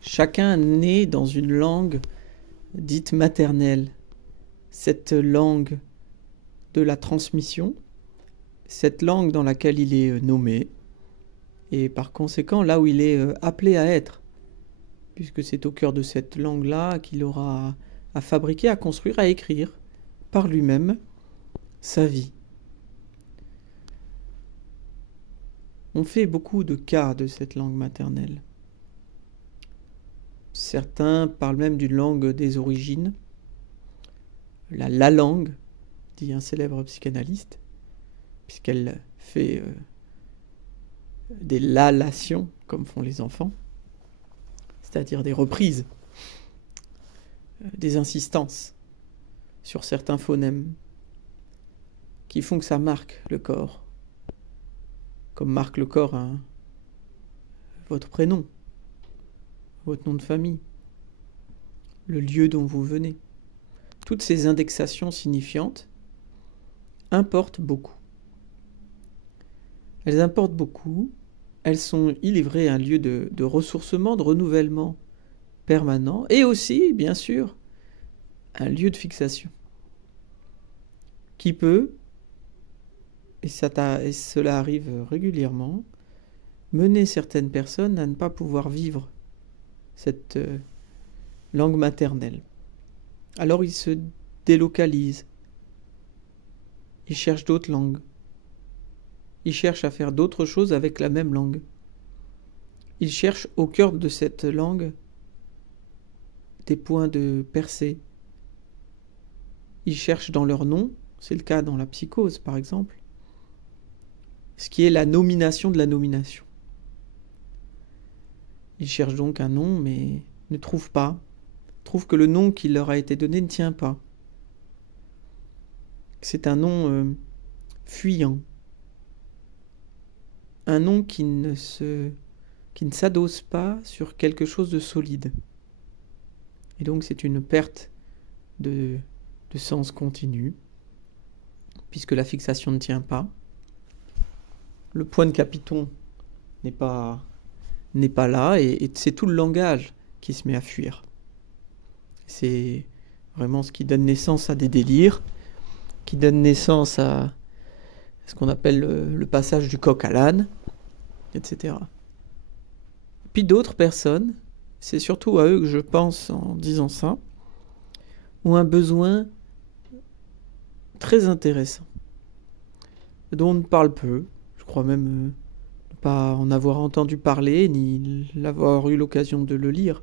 Chacun naît dans une langue dite maternelle. Cette langue de la transmission, cette langue dans laquelle il est nommé, et par conséquent là où il est appelé à être, puisque c'est au cœur de cette langue-là qu'il aura à fabriquer, à construire, à écrire par lui-même sa vie. On fait beaucoup de cas de cette langue maternelle. Certains parlent même d'une langue des origines, la langue, dit un célèbre psychanalyste, puisqu'elle fait des lalations, comme font les enfants, c'est-à-dire des reprises, des insistances sur certains phonèmes qui font que ça marque le corps, comme marque le corps votre prénom, votre nom de famille, le lieu dont vous venez. Toutes ces indexations signifiantes importent beaucoup. Elles importent beaucoup, elles sont, il est vrai, un lieu de ressourcement, de renouvellement permanent, et aussi, bien sûr, un lieu de fixation qui peut, et cela arrive régulièrement, mener certaines personnes à ne pas pouvoir vivre cette langue maternelle. Alors ils se délocalisent, ils cherchent d'autres langues, ils cherchent à faire d'autres choses avec la même langue. Ils cherchent au cœur de cette langue des points de percée. Ils cherchent dans leur nom, c'est le cas dans la psychose par exemple, ce qui est la nomination de la nomination. Ils cherchent donc un nom mais ne trouvent pas, trouvent que le nom qui leur a été donné ne tient pas. C'est un nom fuyant, un nom qui ne s'adosse pas sur quelque chose de solide. Et donc c'est une perte de sens continu, puisque la fixation ne tient pas. Le point de capiton n'est pas là, et c'est tout le langage qui se met à fuir. C'est vraiment ce qui donne naissance à des délires, qui donne naissance à ce qu'on appelle le passage du coq à l'âne, etc. Puis d'autres personnes, c'est surtout à eux que je pense en disant ça, ont un besoin très intéressant, dont on ne parle peu, je crois même ne pas en avoir entendu parler, ni l'avoir eu l'occasion de le lire,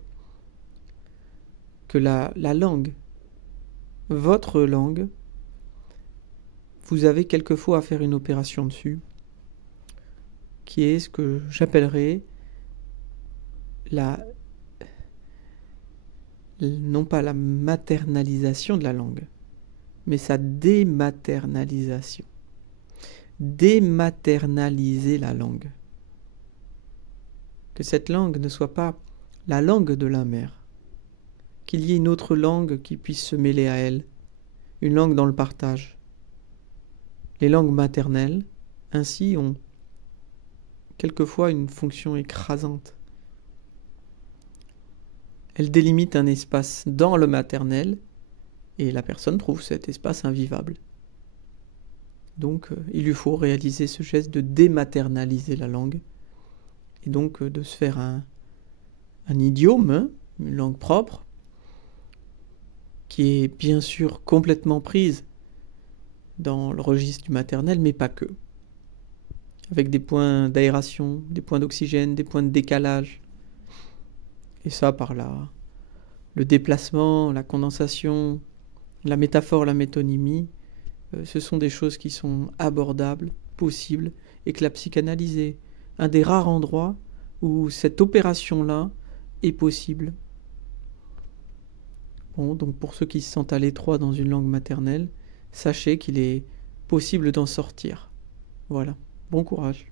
que la langue, votre langue, vous avez quelquefois à faire une opération dessus, qui est ce que j'appellerais non pas la maternalisation de la langue, mais sa dématernalisation. Dématernaliser la langue. Que cette langue ne soit pas la langue de la mère. Qu'il y ait une autre langue qui puisse se mêler à elle. Une langue dans le partage. Les langues maternelles, ainsi, ont quelquefois une fonction écrasante. Elles délimitent un espace dans le maternel et la personne trouve cet espace invivable. Donc, il lui faut réaliser ce geste de dématernaliser la langue et donc de se faire un idiome, une langue propre, qui est bien sûr complètement prise dans le registre du maternel, mais pas que. Avec des points d'aération, des points d'oxygène, des points de décalage. Et ça par le déplacement, la condensation, la métaphore, la métonymie, ce sont des choses qui sont abordables, possibles, et que la psychanalyse est un des rares endroits où cette opération-là est possible. Bon, donc pour ceux qui se sentent à l'étroit dans une langue maternelle, sachez qu'il est possible d'en sortir. Voilà, bon courage.